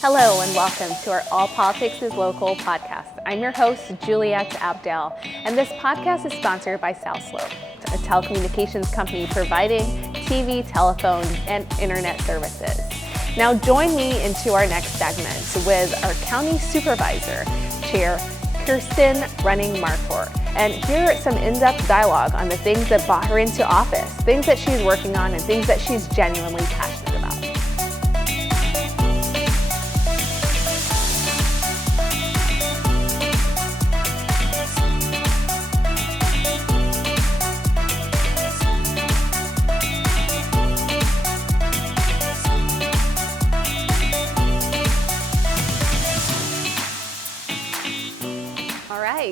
Hello and welcome to our All Politics is Local podcast. I'm your host, Juliet Abdel, and this podcast is sponsored by South Slope, a telecommunications company providing TV, telephone, and internet services. Now join me into our next segment with our County Supervisor, Chair Kirsten Running-Marquardt, and hear some in-depth dialogue on the things that brought her into office, things that she's working on, and things that she's genuinely passionate about.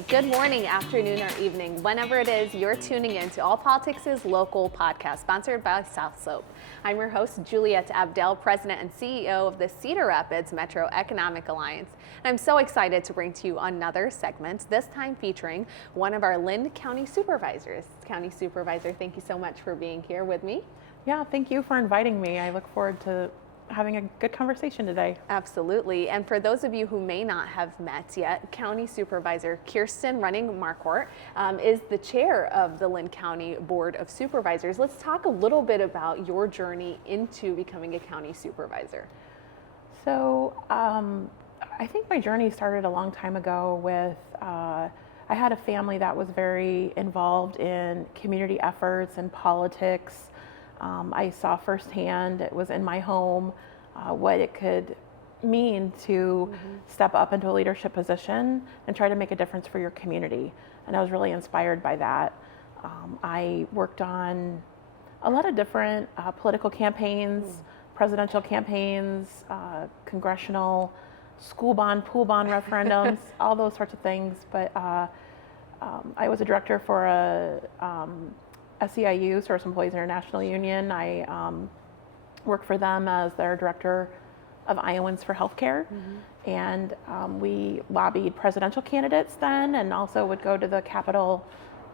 Good morning, afternoon, or evening, whenever it is you're tuning in to All Politics is Local podcast, sponsored by South Slope. I'm your host, Juliet Abdel, President and CEO of the Cedar Rapids Metro Economic Alliance. And I'm so excited to bring to you another segment, this time featuring one of our Linn County Supervisors. County Supervisor, thank you so much for being here with me. Yeah, thank you for inviting me. I look forward to having a good conversation today. Absolutely. And for those of you who may not have met yet, County Supervisor Kirsten Running-Marquardt is the chair of the Linn County Board of Supervisors. Let's talk a little bit about your journey into becoming a county supervisor. So I think my journey started a long time ago with, I had a family that was very involved in community efforts and politics. I saw firsthand, it was in my home, what it could mean to step up into a leadership position and try to make a difference for your community. And I was really inspired by that. I worked on a lot of different political campaigns, presidential campaigns, congressional, school bond, pool bond referendums, all those sorts of things. But I was a director for a SEIU, Service Employees International Union. I worked for them as their director of Iowans for Healthcare, and we lobbied presidential candidates then, and also would go to the Capitol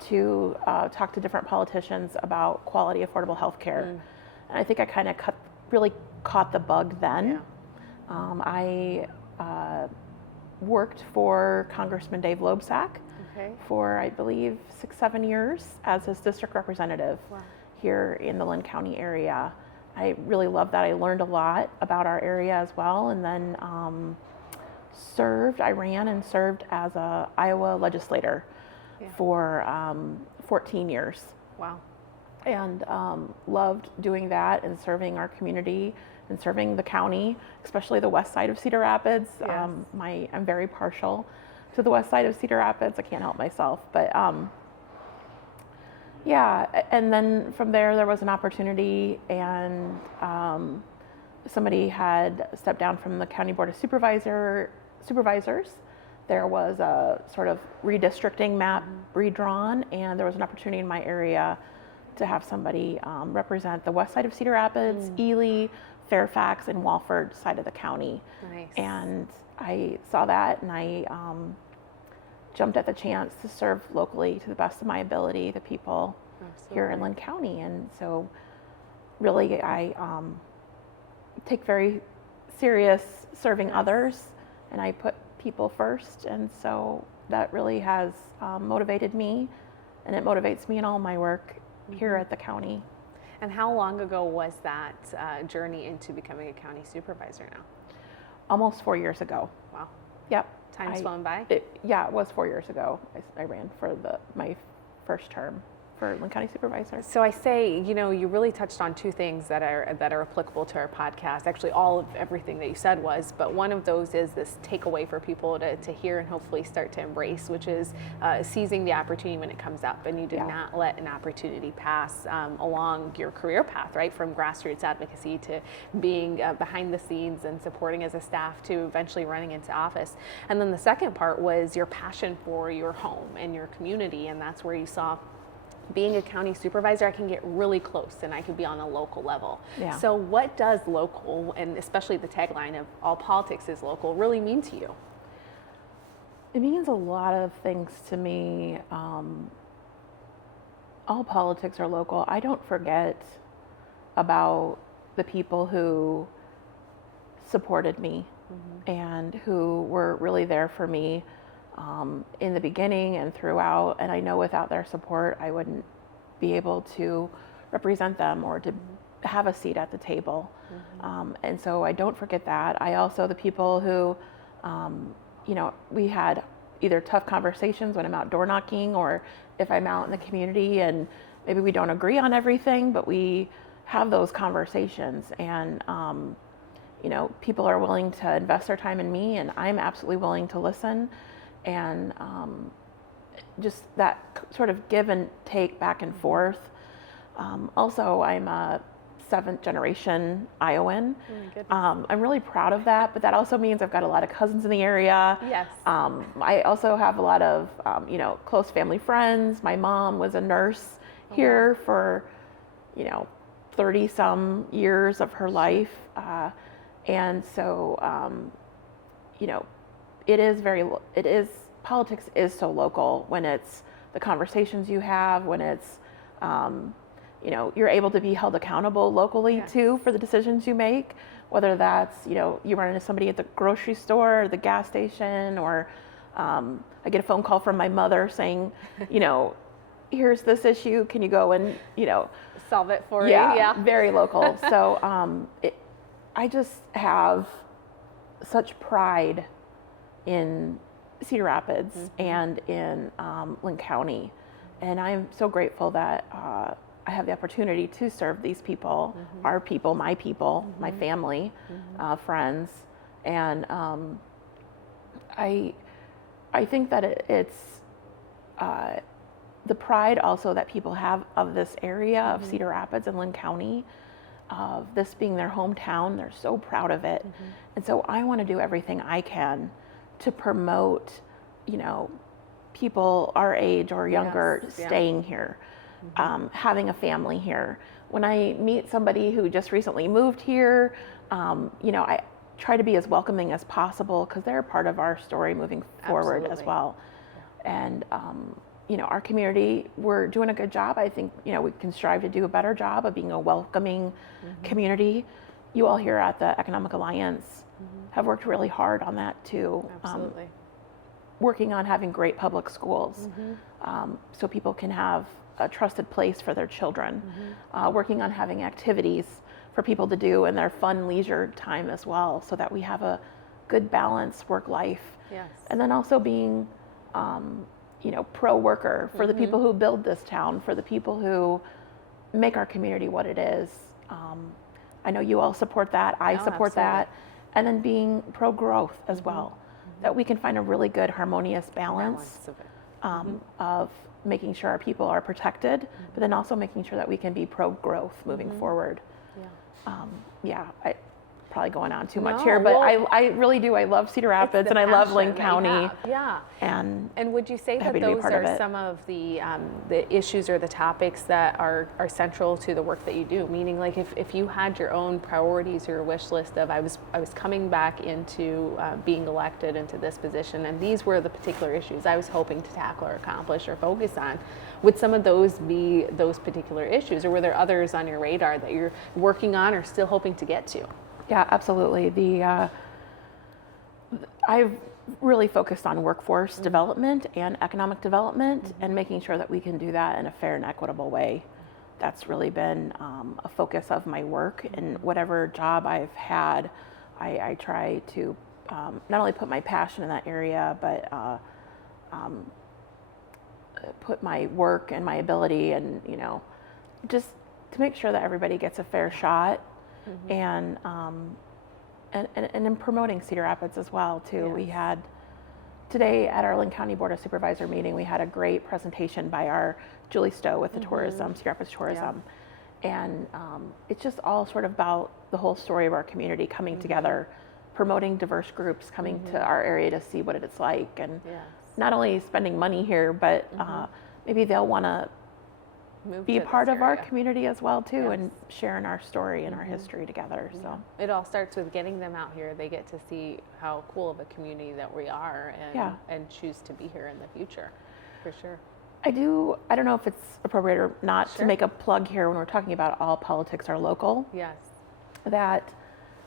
to talk to different politicians about quality, affordable healthcare. And I think I kind of really caught the bug then. Yeah. I worked for Congressman Dave Loebsack for, I believe, 6-7 years as his district representative here in the Linn County area. I really loved that. I learned a lot about our area as well, and then I ran and served as a Iowa legislator for 14 years. Wow. And loved doing that and serving our community and serving the county, especially the west side of Cedar Rapids. Yes. I'm very partial to the west side of Cedar Rapids. I can't help myself, but yeah. And then from there was an opportunity, and somebody had stepped down from the County Board of Supervisors. There was a sort of redistricting map redrawn, and there was an opportunity in my area to have somebody represent the west side of Cedar Rapids, Ely, Fairfax, and Walford side of the county. Nice. And I saw that, and I jumped at the chance to serve locally to the best of my ability, the people here in Linn County. And so really I take very serious serving others, and I put people first. And so that really has motivated me, and it motivates me in all my work here at the county. And how long ago was that journey into becoming a county supervisor now? Almost 4 years ago. Wow. Yep. Time's flown by? It was 4 years ago. I ran for my first term for Linn County Supervisor. So I say, you really touched on two things that are applicable to our podcast. Actually, everything that you said was, but one of those is this takeaway for people to hear and hopefully start to embrace, which is seizing the opportunity when it comes up. And you did not let an opportunity pass along your career path, right? From grassroots advocacy to being behind the scenes and supporting as a staff to eventually running into office. And then the second part was your passion for your home and your community, and that's where you saw being a county supervisor, I can get really close and I can be on a local level. Yeah. So what does local, and especially the tagline of All Politics is Local, really mean to you? It means a lot of things to me. All politics are local. I don't forget about the people who supported me and who were really there for me in the beginning and throughout. And I know without their support, I wouldn't be able to represent them or to have a seat at the table. And so I don't forget that. I also, the people who, we had either tough conversations when I'm out door knocking or if I'm out in the community and maybe we don't agree on everything, but we have those conversations. And, people are willing to invest their time in me, and I'm absolutely willing to listen. And just that sort of give and take back and forth. Also, I'm a 7th generation Iowan. I'm really proud of that, but that also means I've got a lot of cousins in the area. Yes. I also have a lot of, close family friends. My mom was a nurse here for, 30 some years of her life. And so, politics is so local when it's the conversations you have, when it's, you're able to be held accountable locally too for the decisions you make, whether that's, you run into somebody at the grocery store or the gas station, or I get a phone call from my mother saying, here's this issue, can you go and, solve it for you? Yeah, very local. So I just have such pride in Cedar Rapids and in Linn County. And I'm so grateful that I have the opportunity to serve these people, our people, my family, friends. And I think that it's the pride also that people have of this area of Cedar Rapids and Linn County, of this being their hometown. They're so proud of it. And so I want to do everything I can to promote, people our age or younger staying here, having a family here. When I meet somebody who just recently moved here, I try to be as welcoming as possible because they're a part of our story moving forward as well. And, our community, we're doing a good job. I think, we can strive to do a better job of being a welcoming community. You all here at the Economic Alliance have worked really hard on that too. Absolutely. Working on having great public schools so people can have a trusted place for their children. Working on having activities for people to do in their fun leisure time as well, so that we have a good balance work life. Yes. And then also being pro-worker for the people who build this town, for the people who make our community what it is. I know you all support that. I support that. And then being pro-growth as well, that we can find a really good harmonious balance of making sure our people are protected, but then also making sure that we can be pro-growth moving forward. I probably going on too much here, but I really do. I love Cedar Rapids and I love Linn County. And would you say that those are some of the issues or the topics that are central to the work that you do? Meaning, like, if you had your own priorities or your wish list of I was coming back into being elected into this position, and these were the particular issues I was hoping to tackle or accomplish or focus on, would some of those be those particular issues, or were there others on your radar that you're working on or still hoping to get to? Yeah, absolutely. I've really focused on workforce development and economic development and making sure that we can do that in a fair and equitable way. That's really been a focus of my work. And whatever job I've had, I try to not only put my passion in that area, but put my work and my ability and, just to make sure that everybody gets a fair shot. And in promoting Cedar Rapids as well too. We had today at our Linn County Board of Supervisor meeting, we had a great presentation by our Julie Stowe with the tourism, Cedar Rapids Tourism. And it's just all sort of about the whole story of our community coming together, promoting diverse groups coming to our area to see what it's like, and not only spending money here, but maybe they'll want to be a part of our community as well too, and sharing our story and our history together. So it all starts with getting them out here. They get to see how cool of a community that we are, and choose to be here in the future, for sure. I don't know if it's appropriate or not to make a plug here when we're talking about all politics are local. That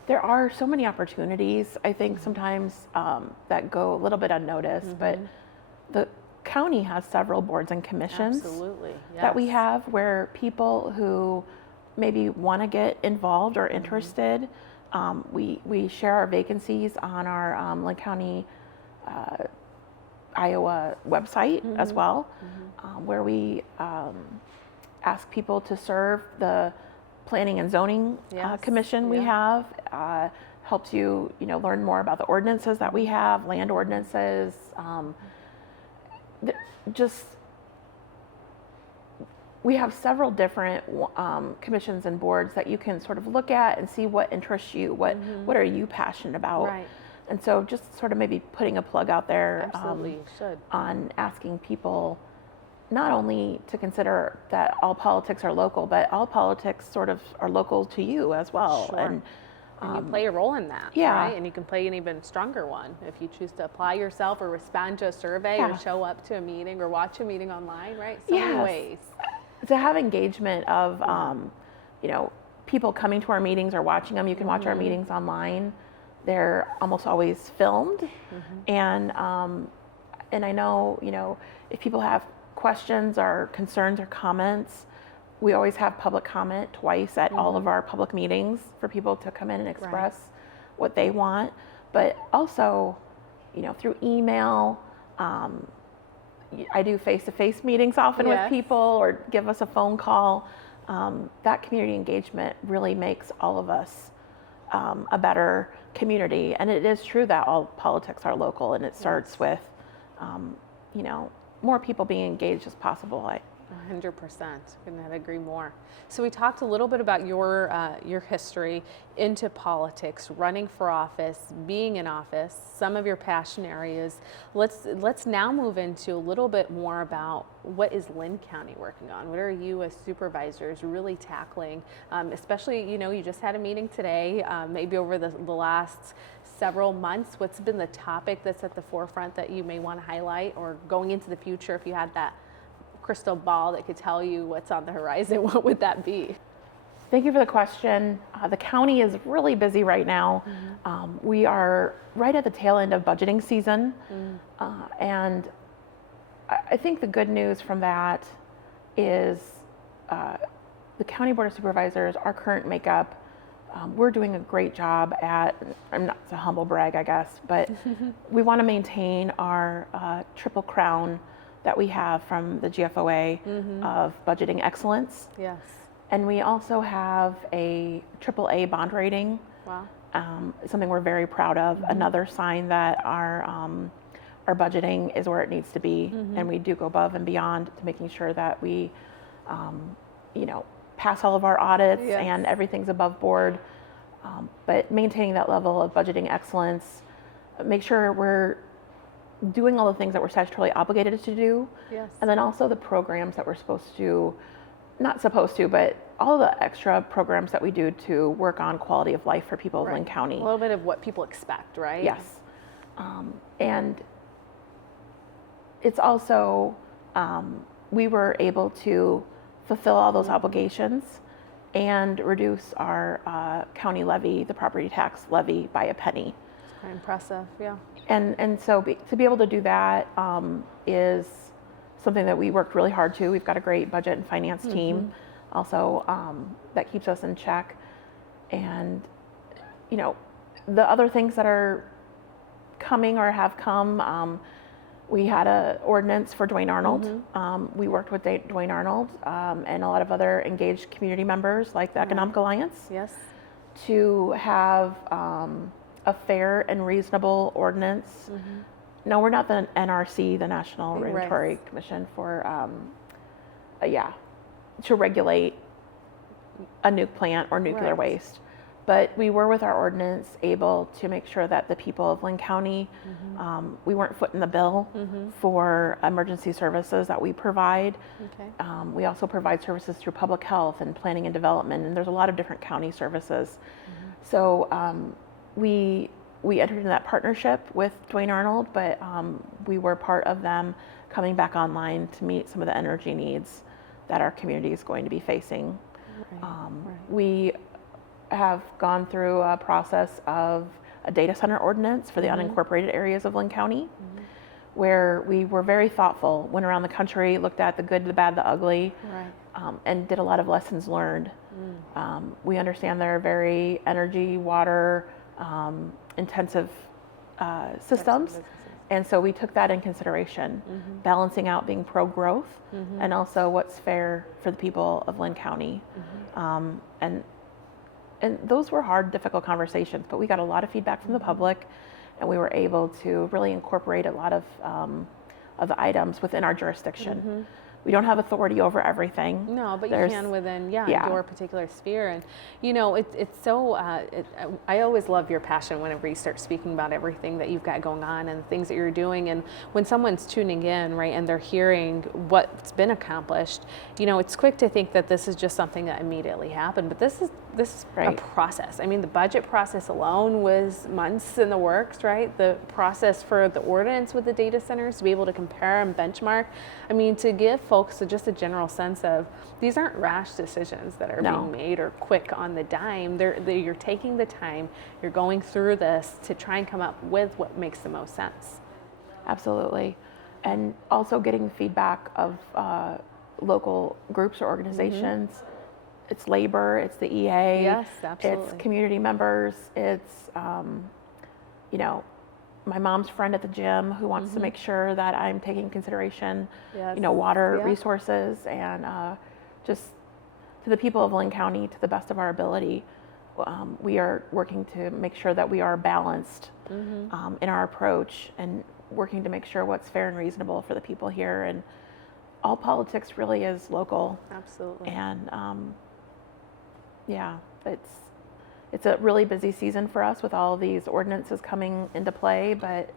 There are so many opportunities, I think sometimes that go a little bit unnoticed, but the county has several boards and commissions Absolutely, that we yes. have where people who maybe want to get involved or interested, we share our vacancies on our Linn County, Iowa website as well, where we ask people to serve the planning and zoning Yes, commission we have. Helps you, learn more about the ordinances that we have, land ordinances. We have several different commissions and boards that you can sort of look at and see what interests you, what are you passionate about. Right. And so just sort of maybe putting a plug out there Absolutely, should. on asking people not only to consider that all politics are local, but all politics sort of are local to you as well. Sure. And you play a role in that, yeah. right? And you can play an even stronger one if you choose to apply yourself or respond to a survey or show up to a meeting or watch a meeting online, right? So many ways. To have engagement of, people coming to our meetings or watching them. You can watch our meetings online. They're almost always filmed. And I know, if people have questions or concerns or comments, we always have public comment twice at all of our public meetings for people to come in and express what they want. But also, through email, I do face-to-face meetings often with people or give us a phone call. That community engagement really makes all of us a better community. And it is true that all politics are local, and it starts with, more people being engaged as possible. 100%. Couldn't have agree more. So we talked a little bit about your history into politics, running for office, being in office, some of your passion areas. Let's now move into a little bit more about what is Linn County working on. What are you as supervisors really tackling? Especially, you just had a meeting today, maybe over the last several months. What's been the topic that's at the forefront that you may want to highlight, or going into the future, if you had that crystal ball that could tell you what's on the horizon, what would that be? Thank you for the question. The county is really busy right now. We are right at the tail end of budgeting season. And I think the good news from that is the County Board of Supervisors, our current makeup, we're doing a great job at, it's a humble brag, I guess, but we want to maintain our Triple Crown that we have from the GFOA of budgeting excellence. Yes. And we also have a AAA bond rating. Wow. Something we're very proud of. Another sign that our budgeting is where it needs to be, and we do go above and beyond to making sure that we, pass all of our audits and everything's above board. But maintaining that level of budgeting excellence, make sure we're doing all the things that we're statutorily obligated to do. Yes. And then also the programs that we're not supposed to, but all the extra programs that we do to work on quality of life for people of Linn County. A little bit of what people expect, right? Yes. And it's also, we were able to fulfill all those obligations and reduce our county levy, the property tax levy, by $0.01. Quite impressive, yeah. And so to be able to do that is something that we worked really hard to. We've got a great budget and finance team also that keeps us in check. And, the other things that are coming or have come, we had an ordinance for Duane Arnold. We worked with Duane Arnold and a lot of other engaged community members like the Economic Alliance to have a fair and reasonable ordinance. No, we're not the NRC, the National Regulatory Commission, for, to regulate a nuke plant or nuclear waste. But we were, with our ordinance, able to make sure that the people of Linn County, we weren't footing the bill for emergency services that we provide. We also provide services through public health and planning and development, and there's a lot of different county services. So we entered into that partnership with Duane Arnold, but we were part of them coming back online to meet some of the energy needs that our community is going to be facing. We have gone through a process of a data center ordinance for the unincorporated areas of Linn County, where we were very thoughtful, went around the country, looked at the good, the bad, the ugly, and did a lot of lessons learned. We understand they're very energy, water, intensive systems. And so we took that in consideration, balancing out being pro-growth and also what's fair for the people of Linn County. And those were hard, difficult conversations, but we got a lot of feedback from the public, and we were able to really incorporate a lot of the items within our jurisdiction. We don't have authority over everything. No, but you can within your particular sphere. And you know, it's so. I always love your passion whenever you start speaking about everything that you've got going on and the things that you're doing. And when someone's tuning in, right, and they're hearing what's been accomplished, you know, it's quick to think that this is just something that immediately happened. But this is a process. I mean, the budget process alone was months in the works, right? The process for the ordinance with the data centers to be able to compare and benchmark. I mean, to give folks just a general sense of these aren't rash decisions that are being made or quick on the dime. You're taking the time, you're going through this to try and come up with what makes the most sense. Absolutely. And also getting feedback of local groups or organizations. It's labor, it's the EA, yes, absolutely. It's community members, it's, you know, my mom's friend at the gym who wants to make sure that I'm taking consideration, you know, water resources, and just to the people of Linn County, to the best of our ability, we are working to make sure that we are balanced in our approach and working to make sure what's fair and reasonable for the people here. And all politics really is local. Absolutely. And it's a really busy season for us with all these ordinances coming into play, but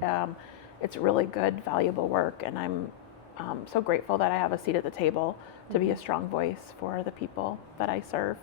it's really good, valuable work, and I'm so grateful that I have a seat at the table to be a strong voice for the people that I serve.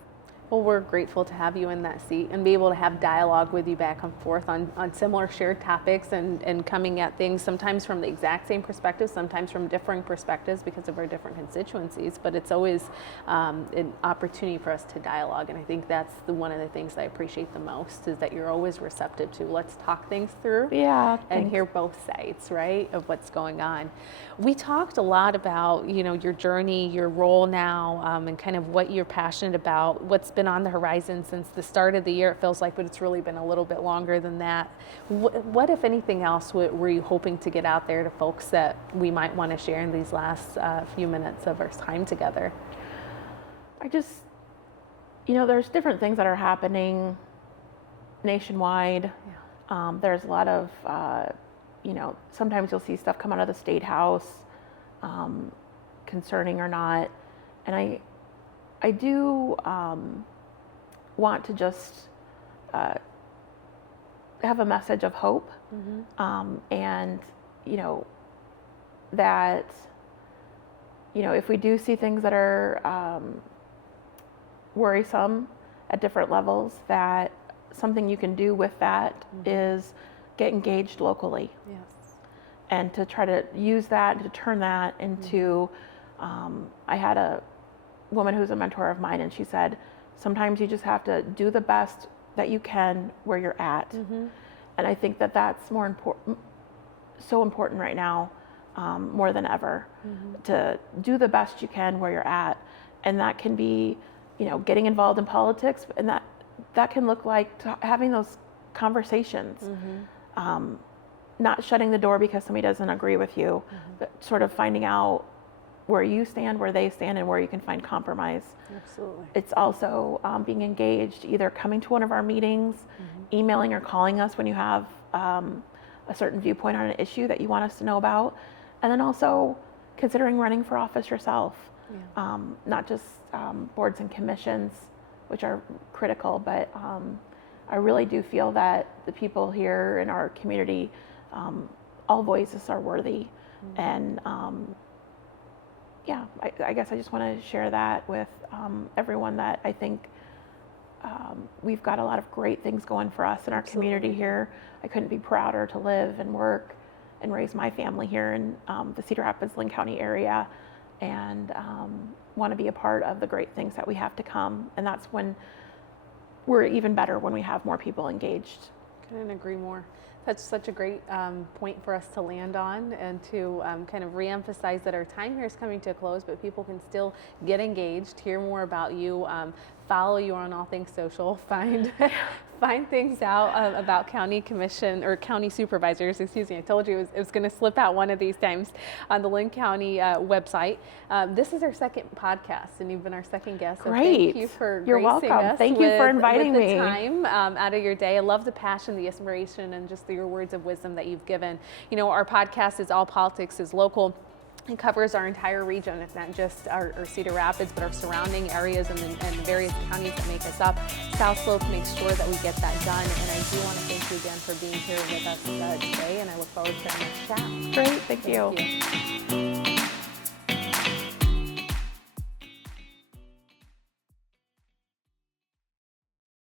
Well, we're grateful to have you in that seat and be able to have dialogue with you back and forth on similar shared topics and coming at things sometimes from the exact same perspective, sometimes from differing perspectives because of our different constituencies. But it's always an opportunity for us to dialogue. And I think that's one of the things I appreciate the most is that you're always receptive to let's talk things through and hear both sides, right, of what's going on. We talked a lot about, you know, your journey, your role now, and kind of what you're passionate about, what's been on the horizon since the start of the year, it feels like, but it's really been a little bit longer than that. What if anything else, were you hoping to get out there to folks that we might want to share in these last few minutes of our time together? I just, you know, there's different things that are happening nationwide. There's a lot of, you know, sometimes you'll see stuff come out of the State House, concerning or not. And I do want to just have a message of hope, and, you know, that, you know, if we do see things that are worrisome at different levels, that something you can do with that is get engaged locally. Yes. And to try to use that, to turn that into, I had a woman who's a mentor of mine, and she said, sometimes you just have to do the best that you can where you're at. And I think that that's more important, so important right now, more than ever, to do the best you can where you're at. And that can be, you know, getting involved in politics, and that can look like having those conversations, not shutting the door because somebody doesn't agree with you, but sort of finding out where you stand, where they stand, and where you can find compromise. Absolutely. It's also being engaged, either coming to one of our meetings, emailing or calling us when you have a certain viewpoint on an issue that you want us to know about, and then also considering running for office yourself, not just boards and commissions, which are critical, but I really do feel that the people here in our community, all voices are worthy. And I guess I just want to share that with everyone, that I think we've got a lot of great things going for us in our community here. I couldn't be prouder to live and work and raise my family here in the Cedar Rapids, Linn County area, and want to be a part of the great things that we have to come. And that's when we're even better when we have more people engaged. Couldn't agree more. That's such a great point for us to land on, and to kind of reemphasize that our time here is coming to a close, but people can still get engaged, hear more about you, follow you on all things social, find things out about county commission or county supervisors. Excuse me, I told you it was going to slip out one of these times on the Linn County website. This is our second podcast, and you've been our second guest. So Great. Thank you for You're gracing welcome. us Thank you for inviting with the me. time out of your day. I love the passion, the inspiration, and just your words of wisdom that you've given. You know, our podcast is All Politics is Local. It covers our entire region. It's not just our Cedar Rapids, but our surrounding areas and the various counties that make us up. South Slope makes sure that we get that done. And I do want to thank you again for being here with us today. And I look forward to our next chat. Great, thank you. Thank you.